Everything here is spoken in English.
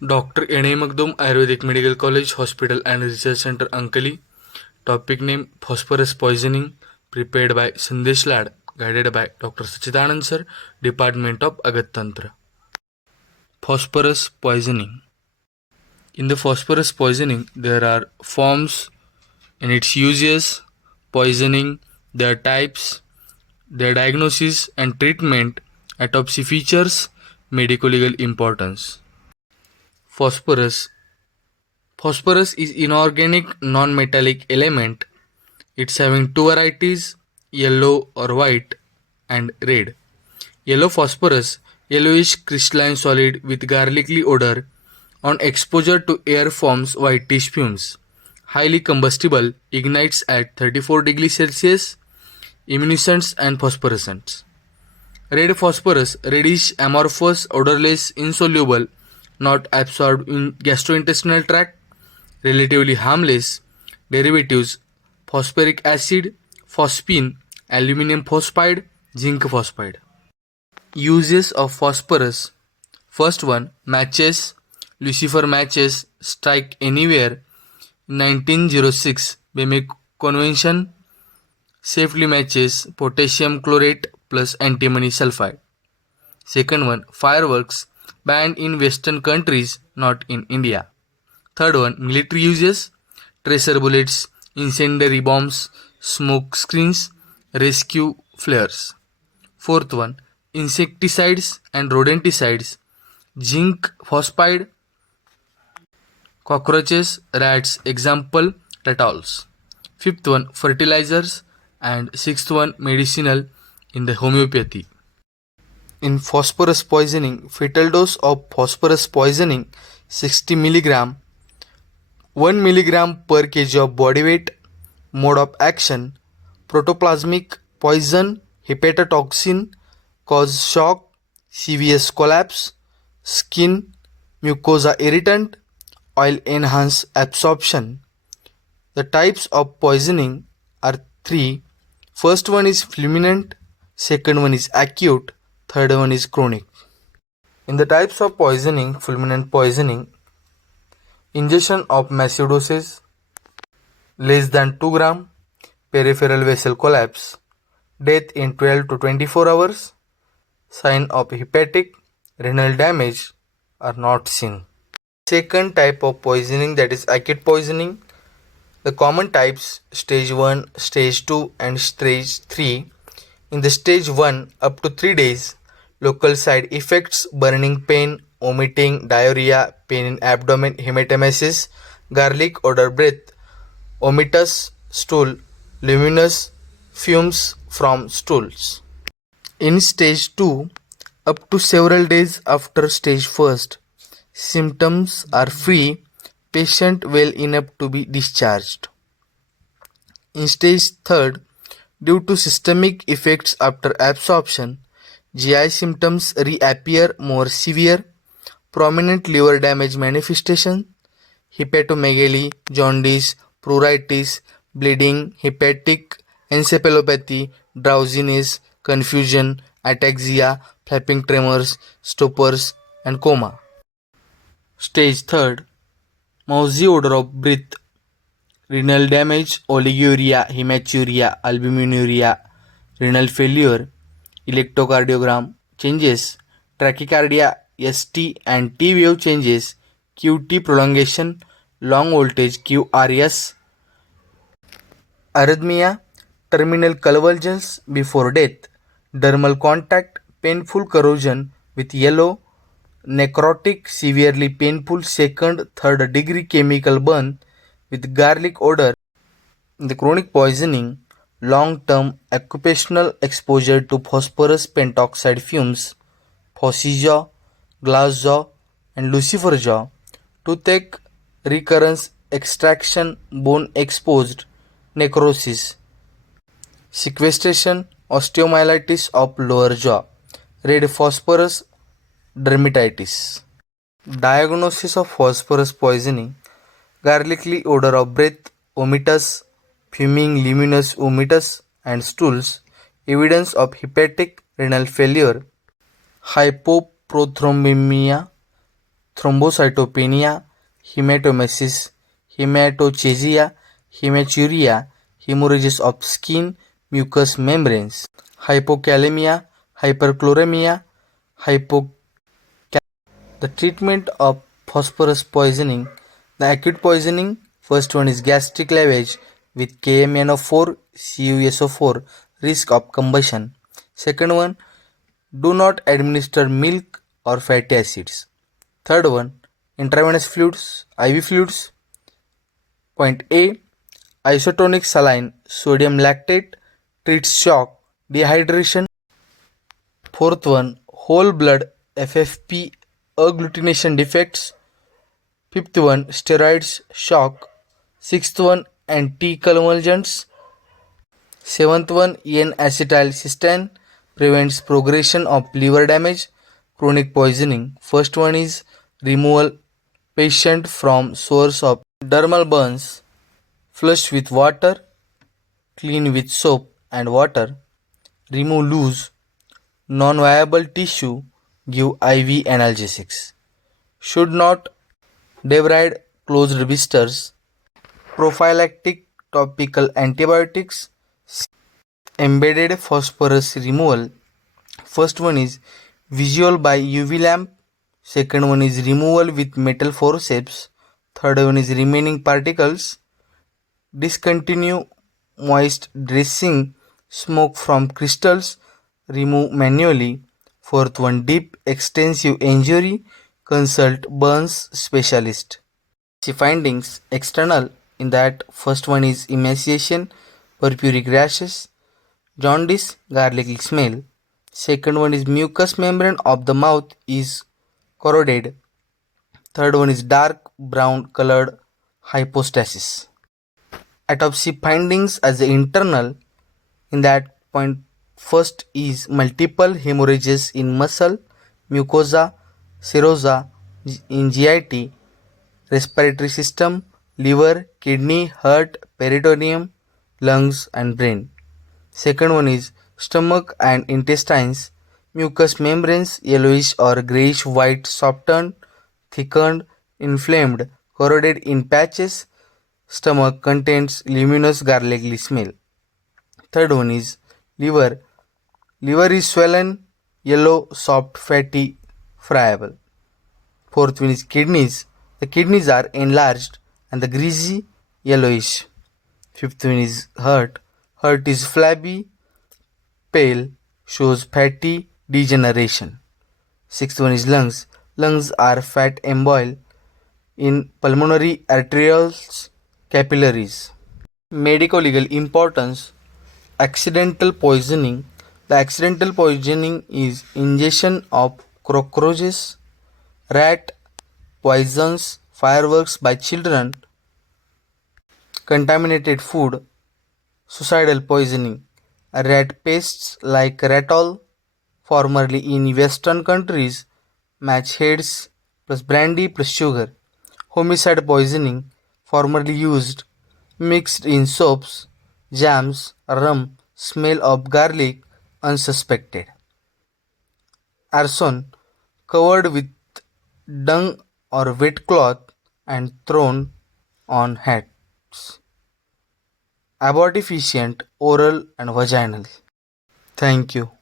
Dr. Ene Magdum Ayurvedic Medical College Hospital and Research Center Ankali. Topic name Phosphorus Poisoning. Prepared by Sandesh Lad. Guided by Dr. Sachidanand Sir, Department of Agat Tantra. Phosphorus Poisoning. In the phosphorus poisoning, there are forms and its uses, poisoning, their types, their diagnosis and treatment, autopsy features, medico-legal importance. Phosphorus. Phosphorus is inorganic non-metallic element. It's having two varieties, yellow or white and red. Yellow phosphorus, yellowish crystalline solid with garlicky odor. On exposure to air forms whitish fumes. Highly combustible, ignites at 34 degrees Celsius, luminescent and phosphorescent. Red phosphorus, reddish, amorphous, odorless, insoluble, not absorbed in gastrointestinal tract, relatively harmless. Derivatives: phosphoric acid, phosphine, aluminum phosphide, zinc phosphide. Uses of phosphorus. First one, matches. Lucifer matches strike anywhere. 1906 Bemec Convention safely matches potassium chlorate plus antimony sulfide. Second one, fireworks banned in Western countries, not in India. Third one, military uses, tracer bullets, incendiary bombs, smoke screens, rescue flares. Fourth one, insecticides and rodenticides, zinc phosphide, cockroaches, rats, example, rattles. Fifth one, fertilizers, and sixth one, medicinal in the homeopathy. In phosphorus poisoning, fatal dose of phosphorus poisoning 60 mg, 1 mg per kg of body weight. Mode of action, protoplasmic poison, hepatotoxin, cause shock, CVS collapse, skin, mucosa irritant, oil enhance absorption. The types of poisoning are three. First one is fulminant, second one is acute, third one is chronic. In the types of poisoning, fulminant poisoning, ingestion of massive doses, less than 2 gram, peripheral vessel collapse, death in 12 to 24 hours, sign of hepatic, renal damage are not seen. Second type of poisoning, that is acute poisoning. The common types stage 1, stage 2 and stage 3. In the stage 1 up to 3 days, local side effects, burning pain, vomiting, diarrhea, pain in abdomen, hematemesis, garlic odor breath, vomitous stool, luminous fumes from stools. In stage 2 up to several days after stage 1, symptoms are free, patient well enough to be discharged. In stage 3, due to systemic effects after absorption, GI symptoms reappear more severe, prominent liver damage manifestation, hepatomegaly, jaundice, pruritus, bleeding, hepatic encephalopathy, drowsiness, confusion, ataxia, flapping tremors, stupors, and coma. Stage 3, mousy odor of breath, renal damage, oliguria, hematuria, albuminuria, renal failure, electrocardiogram changes, tachycardia, ST and T wave changes, QT prolongation, long voltage QRS, arrhythmia, terminal convulsions before death, dermal contact, painful corrosion with yellow, necrotic, severely painful second, third degree chemical burn with garlic odor. In the chronic poisoning, long-term occupational exposure to phosphorus pentoxide fumes, phosyjaw, glass jaw, and lucifer jaw, toothache, recurrence, extraction, bone exposed, necrosis, sequestration, osteomyelitis of lower jaw, red phosphorus, dermatitis. Diagnosis of phosphorus poisoning, garlicky odor of breath, vomitus, fuming luminous vomitus and stools, evidence of hepatic renal failure, hypoprothromemia, thrombocytopenia, hematomesis, hematochezia, hematuria, hemorrhages of skin, mucous membranes, hypokalemia, hyperchloremia, hypo. The treatment of phosphorus poisoning. The acute poisoning. First one is gastric lavage with KMNO4, CuSO4, risk of combustion. Second one, do not administer milk or fatty acids. Third one, intravenous fluids, IV fluids. Point A, isotonic saline sodium lactate treats shock, dehydration. Fourth one, whole blood FFP agglutination defects. Fifth one, steroids shock. Sixth one, anticonvulsants. Seventh one, N-acetylcysteine prevents progression of liver damage, chronic poisoning. First one is removal patient from source of dermal burns, flush with water, clean with soap and water, remove loose, non-viable tissue, give IV analgesics. Should not debride closed blisters, prophylactic topical antibiotics, embedded phosphorus removal. First one is visual by UV lamp. Second one is removal with metal forceps. Third one is remaining particles. Discontinue moist dressing. Smoke from crystals. Remove manually. Fourth one, deep extensive injury. Consult burns specialist. See findings external in that first one is emaciation, purpuric rashes, jaundice, garlicky smell. Second one is mucous membrane of the mouth is corroded. Third one is dark brown colored hypostasis. Autopsy findings as the internal in that point first is multiple hemorrhages in muscle, mucosa, serosa, in GIT, respiratory system, liver, kidney, heart, peritoneum, lungs and brain. Second one is stomach and intestines, mucous membranes yellowish or grayish white softened, thickened, inflamed, corroded in patches. Stomach contains luminous garlicky smell. Third one is liver. Liver is swollen, yellow, soft, fatty, friable. Fourth one is kidneys. The kidneys are enlarged and the greasy, yellowish. Fifth one is heart. Heart is flabby, pale, shows fatty degeneration. Sixth one is lungs. Lungs are fat emboil in pulmonary arterioles, capillaries. Medico-legal importance. Accidental poisoning. The accidental poisoning is ingestion of cockroaches, rat, poisons, fireworks by children, contaminated food, suicidal poisoning, rat pests like rattle, formerly in Western countries, match heads plus brandy plus sugar, homicide poisoning, formerly used, mixed in soaps, jams, rum, smell of garlic, unsuspected. Arson, covered with dung or wet cloth and thrown on heads. Abortifacient, oral and vaginal. Thank you.